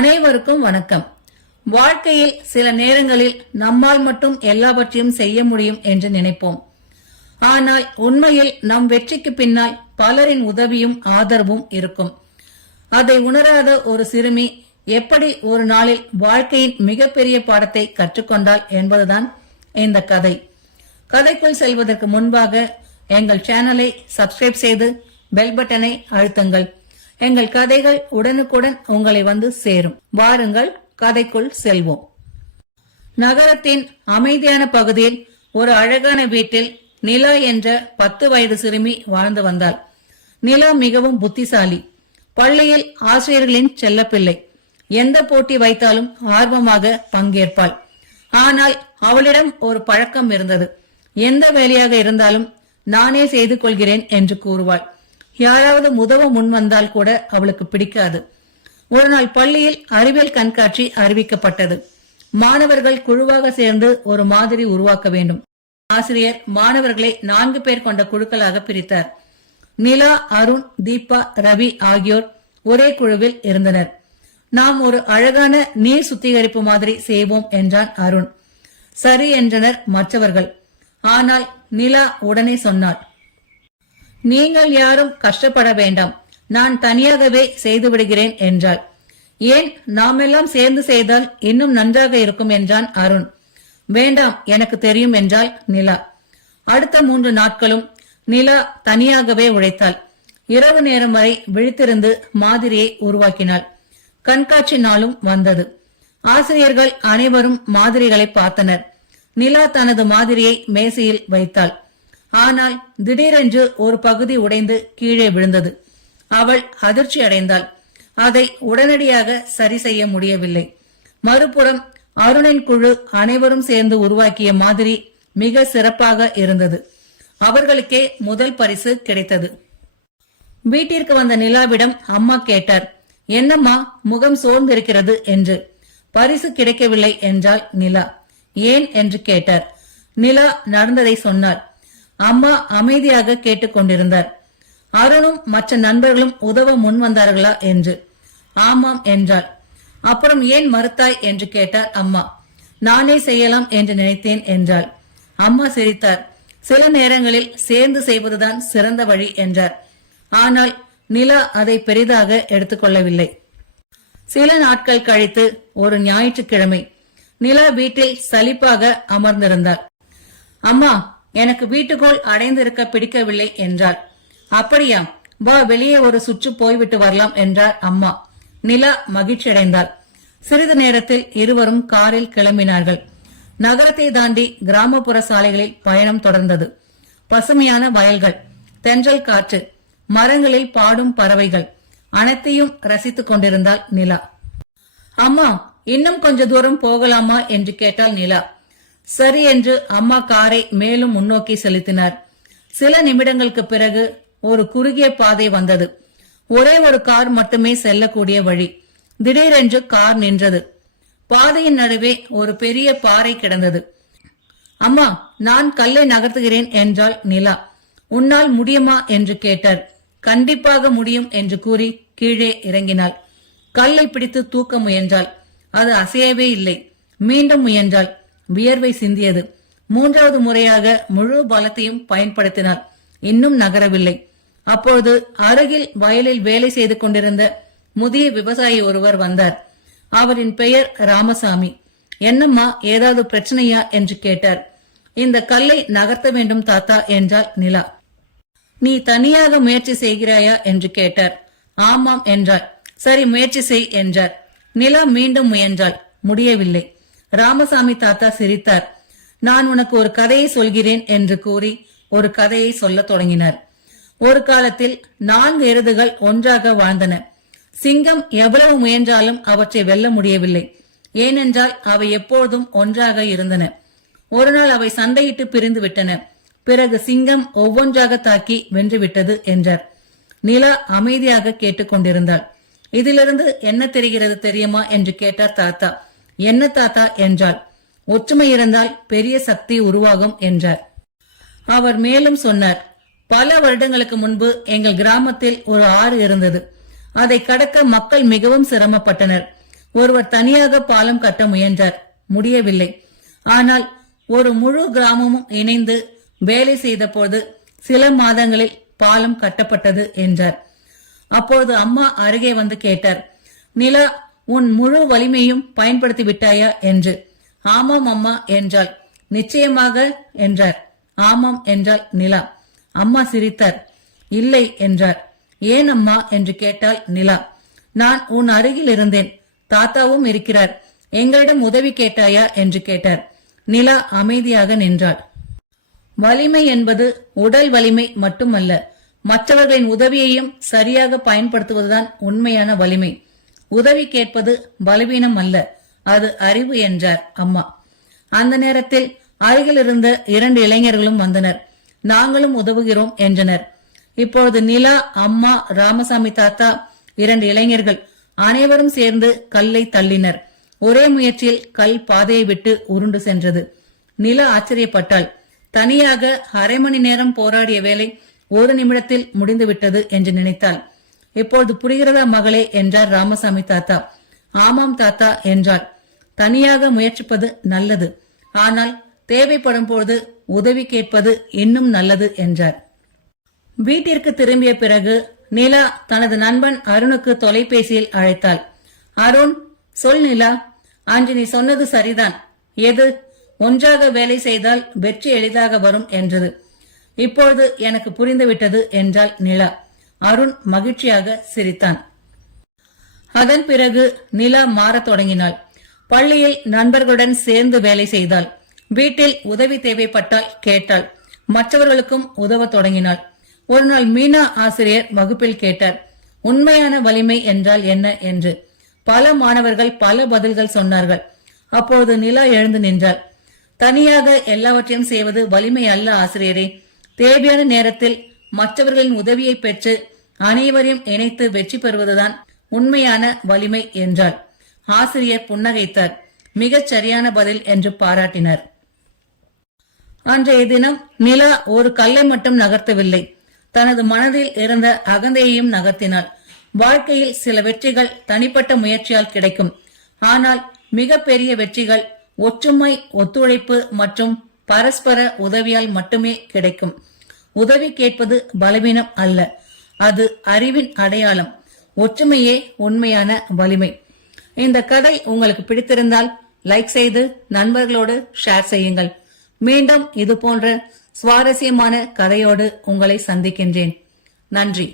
அனைவருக்கும் வணக்கம். வாழ்க்கையில் சில நேரங்களில் நம்மால் மட்டும் எல்லாவற்றையும் செய்ய முடியும் என்று நினைப்போம். ஆனால் உண்மையில் நம் வெற்றிக்கு பின்னால் பலரின் உதவியும் ஆதரவும் இருக்கும். அதை உணராத ஒரு சிறுமி எப்படி ஒரு நாளில் வாழ்க்கையின் மிகப்பெரிய பாடத்தை கற்றுக்கொண்டாள் என்பதுதான் இந்த கதை. கதைக்குள் செல்வதற்கு முன்பாக எங்கள் சேனலை சப்ஸ்கிரைப் செய்து பெல் பட்டனை அழுத்துங்கள். எங்கள் கதைகள் உடனுக்குடன் உங்களை வந்து சேரும். வாருங்கள், கதைக்குள் செல்வோம். நகரத்தின் அமைதியான பகுதியில் ஒரு அழகான வீட்டில் நிலா என்ற 10 வயது சிறுமி வாழ்ந்து வந்தாள். நிலா மிகவும் புத்திசாலி, பள்ளியில் ஆசிரியர்களின் செல்லப்பிள்ளை. எந்த போட்டி வைத்தாலும் ஆர்வமாக பங்கேற்பாள். ஆனால் அவளிடம் ஒரு பழக்கம் இருந்தது. எந்த வேலையாக இருந்தாலும் நானே செய்து கொள்கிறேன் என்று கூறுவாள். யாராவது உதவ முன் வந்தால் கூட அவளுக்கு பிடிக்காது. ஒரு நாள் பள்ளியில் அறிவியல் கண்காட்சி அறிவிக்கப்பட்டது. மாணவர்கள் குழுவாக சேர்ந்து ஒரு மாதிரி உருவாக்க வேண்டும். ஆசிரியர் மாணவர்களை 4 பேர் கொண்ட குழுக்களாக பிரித்தார். நிலா, அருண், தீபா, ரவி ஆகியோர் ஒரே குழுவில் இருந்தனர். நாம் ஒரு அழகான நீர் சுத்திகரிப்பு மாதிரி செய்வோம் என்றான் அருண். சரி என்றனர் மற்றவர்கள். ஆனால் நிலா உடனே சொன்னாள், நீங்கள் யாரும் கஷ்டப்பட வேண்டாம், நான் தனியாகவே செய்து விடுகிறேன் என்றாள். ஏன், நாமெல்லாம் சேர்ந்து செய்தால் இன்னும் நன்றாக இருக்கும் என்றான் அருண். வேண்டாம், எனக்கு தெரியும் என்றாள் நிலா. அடுத்த 3 நாட்களும் நிலா தனியாகவே உழைத்தாள். இரவு நேரம் வரை விழித்திருந்து மாதிரியை உருவாக்கினாள். கண்காட்சி நாளும் வந்தது. ஆசிரியர்கள் அனைவரும் மாதிரிகளை பார்த்தனர். நிலா தனது மாதிரியை மேசையில் வைத்தாள். ஆனால் திடீரென்று ஒரு பகுதி உடைந்து கீழே விழுந்தது. அவள் அதிர்ச்சி அடைந்தாள். அதை உடனடியாக சரி செய்ய முடியவில்லை. மறுபுறம் அருணின் குழு அனைவரும் சேர்ந்து உருவாக்கிய மாதிரி மிக சிறப்பாக இருந்தது. அவர்களுக்கே முதல் பரிசு கிடைத்தது. வீட்டிற்கு வந்த நிலாவிடம் அம்மா கேட்டார், என்னம்மா முகம் சோர்ந்திருக்கிறது என்று. பரிசு கிடைக்கவில்லை என்றாள் நிலா. ஏன் என்று கேட்டார். நிலா நடந்ததை சொன்னார். அம்மா அமைதியாக கேட்டுக்கொண்டிருந்தார். அருணும் மற்ற நண்பர்களும் உதவ முன் வந்தார்களா என்று. ஆமாம் என்றாள். அப்புறம் ஏன் மறுத்தாய் என்று கேட்டார் அம்மா. நானே செய்யலாம் என்று நினைத்தேன் என்றாள். அம்மா சிரித்தார். சில நேரங்களில் சேர்ந்து செய்வதுதான் சிறந்த வழி என்றார். ஆனால் நிலா அதை பெரிதாக எடுத்துக்கொள்ளவில்லை. சில நாட்கள் கழித்து ஒரு ஞாயிற்றுக்கிழமை நிலா வீட்டில் சலிப்பாக அமர்ந்திருந்தார். அம்மா, எனக்கு வீட்டுக்குள் அடைந்திருக்க பிடிக்கவில்லை என்றாள். அப்படியா, வா வெளியே ஒரு சுற்று போய்விட்டு வரலாம் என்றார் அம்மா. நிலா மகிழ்ச்சி அடைந்தாள். சிறிது நேரத்தில் இருவரும் காரில் கிளம்பினார்கள். நகரத்தை தாண்டி கிராமப்புற சாலைகளில் பயணம் தொடர்ந்தது. பசுமையான வயல்கள், தென்றல் காற்று, மரங்களில் பாடும் பறவைகள் அனைத்தையும் ரசித்துக் கொண்டிருந்தாள் நிலா. அம்மா, இன்னும் கொஞ்ச தூரம் போகலாமா என்று கேட்டாள் நிலா. சரி என்று அம்மா காரை மேலும் முன்னோக்கி செலுத்தினார். சில நிமிடங்களுக்கு பிறகு ஒரு குறுகிய பாதை வந்தது. ஒரே ஒரு கார் மட்டுமே செல்லக்கூடிய வழி. திடீரென்று கார் நின்றது. பாதையின் நடுவே ஒரு பெரிய பாறை கிடந்தது. அம்மா, நான் கல்லை நகர்த்துகிறேன் என்றாள் நிலா. உன்னால் முடியுமா என்று கேட்டார். கண்டிப்பாக முடியும் என்று கூறி கீழே இறங்கினாள். கல்லை பிடித்து தூக்க முயன்றாள். அது அசையவே இல்லை. மீண்டும் முயன்றாள். வியர்வை சிந்தியது. 3வது முறையாக முழு பலத்தையும் பயன்படுத்தினாள். இன்னும் நகரவில்லை. அப்போது அருகில் வயலில் வேலை செய்து கொண்டிருந்த முதிய விவசாயி ஒருவர் வந்தார். அவரின் பெயர் ராமசாமி. என்னம்மா, ஏதாவது பிரச்சனையா என்று கேட்டார். இந்த கல்லை நகர்த்த வேண்டும் தாத்தா என்றாள் நிலா. நீ தனியாக முயற்சி செய்கிறாயா என்று கேட்டார். ஆமாம் என்றாள். சரி, முயற்சி செய் என்றார். நிலா மீண்டும் முயன்றாள். முடியவில்லை. ராமசாமி தாத்தா சிரித்தார். நான் உனக்கு ஒரு கதையை சொல்கிறேன் என்று கூறி ஒரு கதையை சொல்ல தொடங்கினார். ஒரு காலத்தில் 4 எருதுகள் ஒன்றாக வாழ்ந்தன. சிங்கம் எவ்வளவு முயன்றாலும் அவற்றை வெல்ல முடியவில்லை. ஏனென்றால் அவை எப்போதும் ஒன்றாக இருந்தன. ஒரு நாள் அவை சண்டையிட்டு பிரிந்து விட்டன. பிறகு சிங்கம் ஒவ்வொன்றாக தாக்கி வென்றுவிட்டது என்றார். நிலா அமைதியாக கேட்டுக்கொண்டிருந்தாள். இதிலிருந்து என்ன தெரிகிறது தெரியுமா என்று கேட்டார் தாத்தா. என்ன தாத்தா என்றாள். ஒற்றுமை இருந்தால் பெரிய சக்தி உருவாகும் என்றார். அவர் மேலும் சொன்னார், பல வருடங்களுக்கு முன்பு எங்கள் கிராமத்தில் ஒரு ஆறு இருந்தது. அதை கடக்க மக்கள் மிகவும் சிரமப்பட்டனர். ஒருவர் தனியாக பாலம் கட்ட முயன்றார், முடியவில்லை. ஆனால் ஒரு முழு கிராமமும் இணைந்து வேலை செய்த போது சில மாதங்களில் பாலம் கட்டப்பட்டது என்றார். அப்போது அம்மா அருகே வந்து கேட்டார், நிலா, உன் முழு வலிமையும் பயன்படுத்தி விட்டாயா என்று. ஆமாம் அம்மா என்றாள். நிச்சயமாக என்றார். ஆமாம் என்றாள் நிலா. அம்மா சிரித்தார். இல்லை என்றார். ஏன் அம்மா என்று கேட்டாள் நிலா. நான் உன் அருகில் இருந்தேன், தாத்தாவும் இருக்கிறார், எங்களிடம் உதவி கேட்டாயா என்று கேட்டார். நிலா அமைதியாக நின்றாள். வலிமை என்பது உடல் வலிமை மட்டுமல்ல, மற்றவர்களின் உதவியையும் சரியாக பயன்படுத்துவதுதான் உண்மையான வலிமை. உதவி கேட்பது பலவீனம் அல்ல, அது அறிவு என்றார் அம்மா. அந்த நேரத்தில் அருகில் இருந்த 2 இளைஞர்களும் வந்தனர். நாங்களும் உதவுகிறோம் என்றனர். இப்பொழுது நிலா, அம்மா, ராமசாமி தாத்தா, 2 இளைஞர்கள் அனைவரும் சேர்ந்து கல்லை தள்ளினர். ஒரே முயற்சியில் கல் பாதையை விட்டு உருண்டு சென்றது. நிலா ஆச்சரியப்பட்டாள். தனியாக அரை மணி நேரம் போராடிய வேலை 1 நிமிடத்தில் முடிந்துவிட்டது என்று நினைத்தாள். இப்போது புரிகிறதா மகளே என்றார் ராமசாமி தாத்தா. ஆமாம் தாத்தா என்றாள். தனியாக முயற்சிப்பது நல்லது, ஆனால் தேவைப்படும் போது உதவி கேட்பது இன்னும் நல்லது என்றார். வீட்டிற்கு திரும்பிய பிறகு நிலா தனது நண்பன் அருணுக்கு தொலைபேசியில் அழைத்தாள். அருண், சொல் நிலா, அன்று நீ சொன்னது சரிதான். எது? ஒன்றாக வேலை செய்தால் வெற்றி எளிதாக வரும் என்றது. இப்பொழுது எனக்கு புரிந்துவிட்டது என்றாள் நிலா. அருண் மகிழ்ச்சியாக சிரித்தான். அதன் பிறகு நிலா மாறத் தொடங்கினாள். பள்ளியில் நண்பர்களுடன் சேர்ந்து வேலை செய்தாள். வீட்டில் உதவி தேவைப்பட்டால் கேட்டாள். மற்றவர்களுக்கும் உதவத் தொடங்கினாள். ஒரு நாள் மீனா ஆசிரியர் வகுப்பில் கேட்டார், உண்மையான வலிமை என்றால் என்ன என்று. பல மாணவர்கள் பல பதில்கள் சொன்னார்கள். அப்போது நிலா எழுந்து நின்றாள். தனியாக எல்லாவற்றையும் செய்வது வலிமை அல்ல ஆசிரியரே. தேவையான நேரத்தில் மற்றவர்களின் உதவியை பெற்று அனைவரையும் இணைத்து வெற்றி பெறுவதுதான் உண்மையான வலிமை என்றாள். ஆசிரியர் புன்னகைத்தார். மிகச் சரியான பதில் என்று பாராட்டினார். அன்றைய தினம் நிலா ஒரு கல்லை மட்டும் நகர்த்தவில்லை, தனது மனதில் இருந்த அகந்தையையும் நகர்த்தினாள். வாழ்க்கையில் சில வெற்றிகள் தனிப்பட்ட முயற்சியால் கிடைக்கும், ஆனால் மிக பெரிய வெற்றிகள் ஒற்றுமை, ஒத்துழைப்பு மற்றும் பரஸ்பர உதவியால் மட்டுமே கிடைக்கும். உதவி கேட்பது பலவீனம் அல்ல, அது அறிவின் அடையாளம். ஒற்றுமையே உண்மையான வலிமை. இந்த கதை உங்களுக்கு பிடித்திருந்தால் லைக் செய்து நண்பர்களோடு ஷேர் செய்யுங்கள். மீண்டும் இது போன்ற சுவாரஸ்யமான கதையோடு உங்களை சந்திக்கின்றேன். நன்றி.